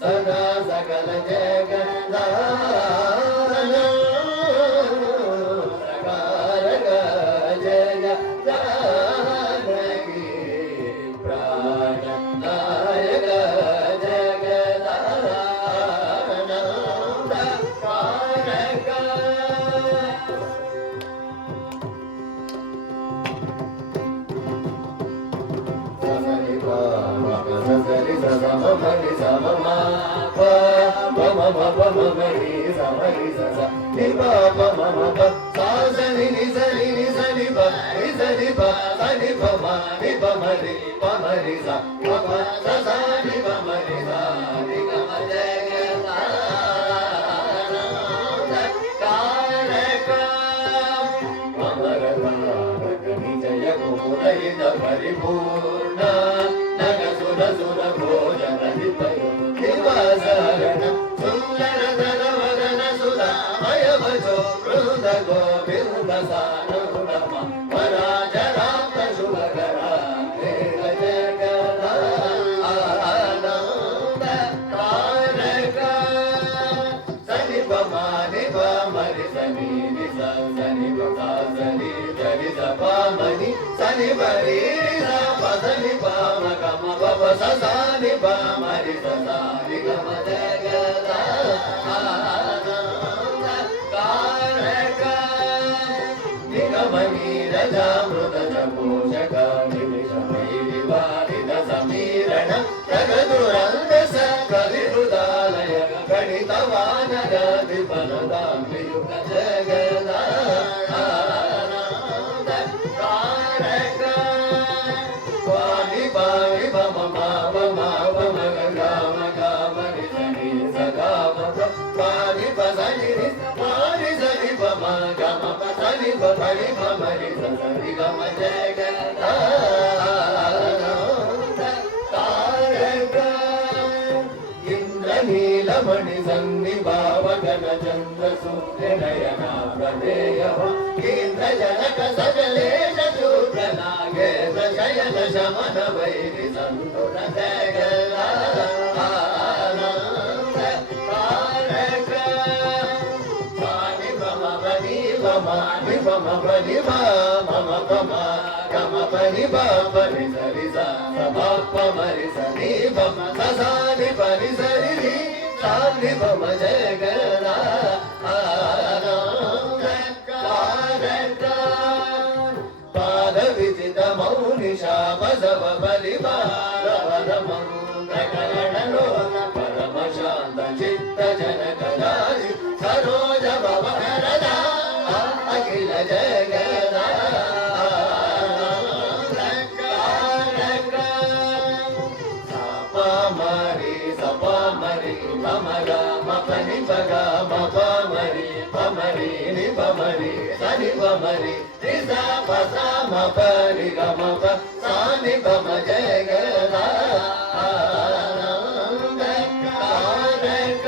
सदा सकल परिपूर्ण नग सुर सुर भोजन दिवसरण सुंदर धर वदन सुधा मय भजो वृंद गोविंद सानुरम पराजराम शुभकरा देव जगदा आनंद कारक सनि पमानि पमरि सनि निसा सनि पका सनि जरि जपामनि सनि बरि सनि पाम गम बब सनि पामरि सनि गम जगदा आनंद कारक निगम नीरजामृत जपोषक निमिष मैरिवारिद समीरण जगदुरंग सकलि हृदालय गणित वानर विपनदाम्बियुग जगदा आनंद कारक वाणि पाणि बम माव माव मग गाम गाम नि सनि सगा वाणि पसनि నీలమణి సన్నిభావగణ చంద్ర సూర్య నయన ప్రమేయవ కేంద్ర జనక సకలేశ శూద్ర నాగేంద్ర శయన శమన వైరి సంతుర జగల ఆనంద తారక పాని మమ పని మమాని మమ పని మమ పమ గమ పని పని సరి సమ మరి సని బమ సని పని సరి సాని బమ జగల పాద విజిత మౌని శాప సవ బలి బాలవరమో పరమ శాంత చిత్త జనక రాజి సరోజ భవ హరదా అఖిల జగద మమగ మపని బగ మప మరి పమరి ని పమరి సని పమరి రిస పస మపరి గమ ప సాని పమ జగద ఆనంద కారక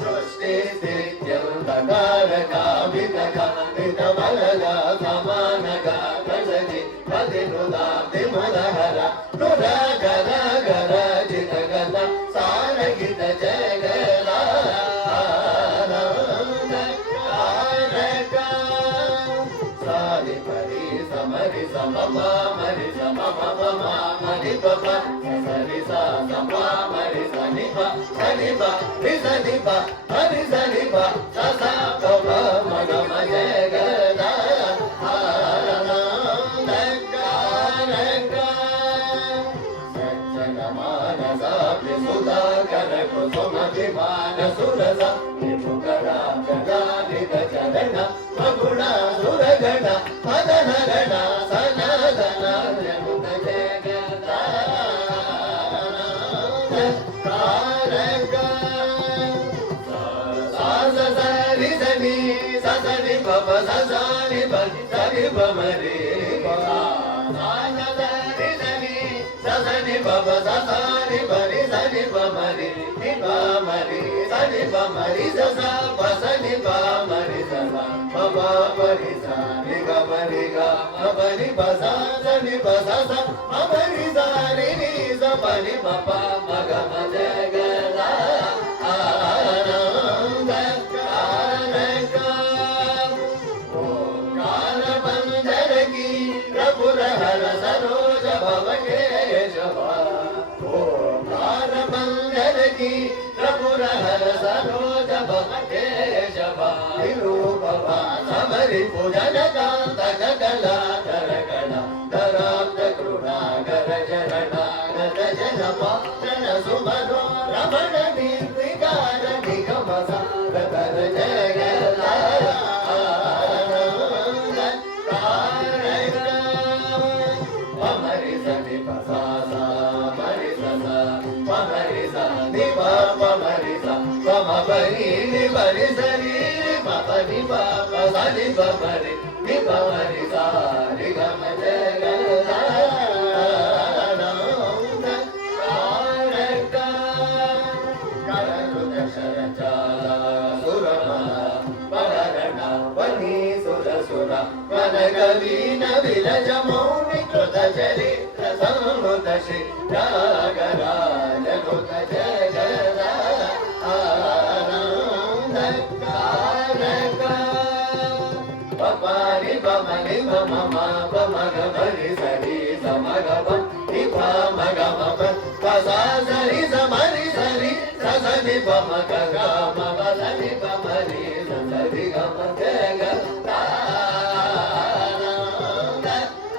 సృష్టి స్థిత్యంతకారక వితక విత బలగ సమానగ గజని పదినుదా తిమదహర నుర గర గర జిత గల సారగిత జగల ఆనంద కారక సాని పరి సమరి సమమ మరి సమమ మరి పమ సరి సా సమ మరి సని ప సని ప రి సని ప హరి సని ప స పమ మగ జగల ఆనంద కారక సజ్జన మానస సుధాకర కుసుమతి మానసురస విముఖరా జగానిక చరణ మగుణ సురగణ మదన గణ సనాతన జనుత జగద కారక సాస సరి సని ససని పమ ససాని పని సరి పమరి సని బబ సని బరి సని బమరి ని బమరి సని బమరి సస పసని బమరి సస బబ పరి సని గమరి గ బరి బస సని బస స బమరి సని ని స బని బప మగ జగల ఆనంద కారక ఓంకార బంధరకి రఘుర హర సరోజ భవ రఘురహర సరోజ భవ కేశవ నిరూపవ సమరి పూజన కాంత గగల కరగణ కరాబ్ద కృణాగర చరణ గత జన పాత్రన సుమనో రమణ నిర్వికార నిగమ సాగర జగల ఆనంద కారక పమరి సని పసాస మరి సస పమరి సని పమరి స పమ పరి ని పరి సరి పని పమ సని పమరి ని పమరి సారి గమ జగల ఆనంద కారక కరరుద శరచాల సురమల పరరణ వని సుర సుర వన కవీన విరజ మౌని కృత చరిత్ర సంహృత శిరాగరాజనుత జగద ఆనంద కారక పపారి పమని మమ పమగ మరి సరి సమగ ప మగ మప పసా సరి సమరి సరి ససని పమగ గమ పసని పమరి సరి గమ జగద ఆనంద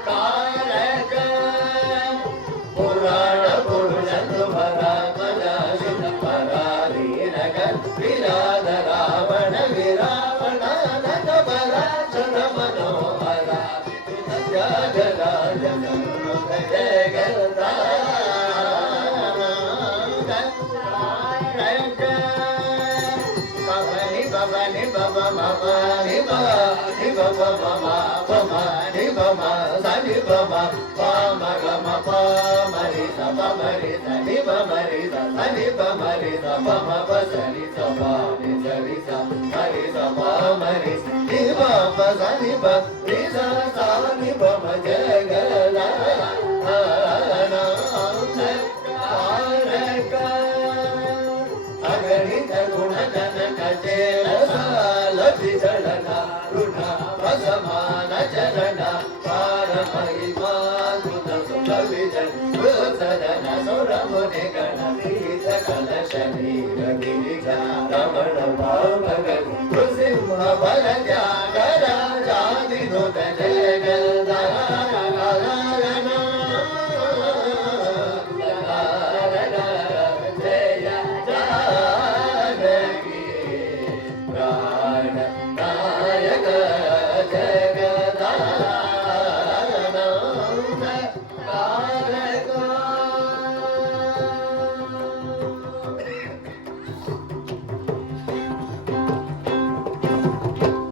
కారక పురాణ పురుషను పరామజాషిత పరారీరక విరాధ రావణ విరావణ నగ పరాచర మనోహర జగరాజ జగద ఆనంద కారక పవని పవని ma ma pa ni pa pa ma ni pa ma sa ni pa ma ga ma pa ma ri sa ni pa ma ri sa ni pa ma ri sa pa ma pa sa ni sa pa ni sa ma ri sa pa ma ri ni pa pa sa ni pa ri sa ni pa ma ja ga la na अगणित गुण जनक लभि चरण ऋण असमान चरण पार महिमा सुत सुख vision सदन सुर मुनि गण सकल शरीर गिरिजा रमण भाव भगत